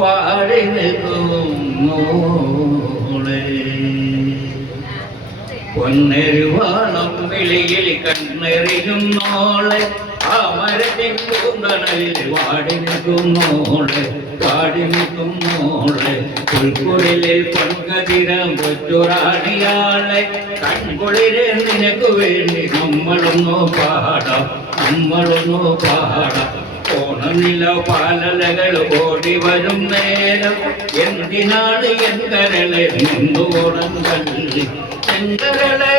വാടി നിൽക്കുന്നോളെ പൊന്നെരുവാളം വിളിയിൽ കണ്ണെറിയുന്നോളെ ആ മരത്തിൻ പൂന്തണലിൽ വാടി നിൽക്കുന്നോളെ പാടി നിൽക്കുന്നോളെ പുൽക്കുളിലിൽ പങ്കതിരം കൊച്ചുറാണിയാളെ കൺകുളിരെ നിനക്ക് വേണ്ടി നമ്മളൊന്നു പാടാം ഓണനില പാലലകൾ ഓടി വരും നേരം എന്തിനാണ് എന്തരളെ നിന്നോടം കള്ളി എന്തരളെ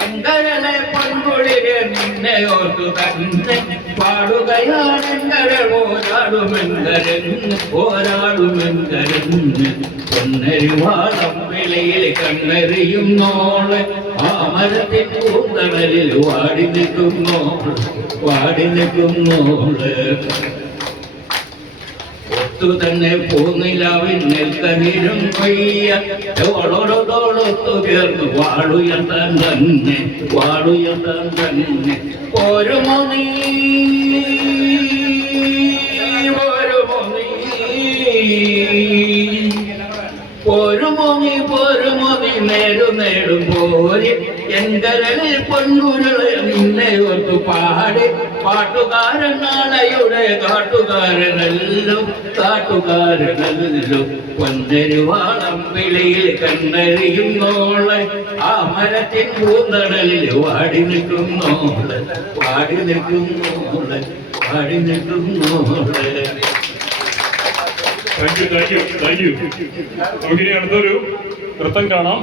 എന്തരളെ പൊൻകുളിരെ നിന്നെ ഓർത്തു തന്നെ പാടുകയാണെന്തര പോരാടുമെന്തരെന്ന് പൊന്നരുവാളം വിളയിൽ കണ്ണെറിയുന്നോളെ ആ മരത്തിൻ പൂന്തണലിൽ വാടി നിൽക്കുന്നോളെ ഒത്തു തന്നെ പൂനിലാവിൻ നെൽക്കനീരും കൊയ്യ ഓളോടൊത്തു ചേർന്ന് വാളുയർത്താൻ തന്നെ പോരുമോ നീ നേടും പോരി എന്തരളിൽ പൊൻകുരളെ നിന്നെ ഓർത്തു പാടി പാട്ടുകാരൻ നാളെയുടെ കാട്ടുകാരനല്ലോ പൊന്നരുവാളം വിളിയിൽ കണ്ണെറിയുന്നോളെ ആ മരത്തിൻ പൂന്തണലിൽ വാടി നിൽക്കുന്നോളെ താങ്ക് യു. നമുക്കിനി അടുത്തൊരു നൃത്തം കാണാം.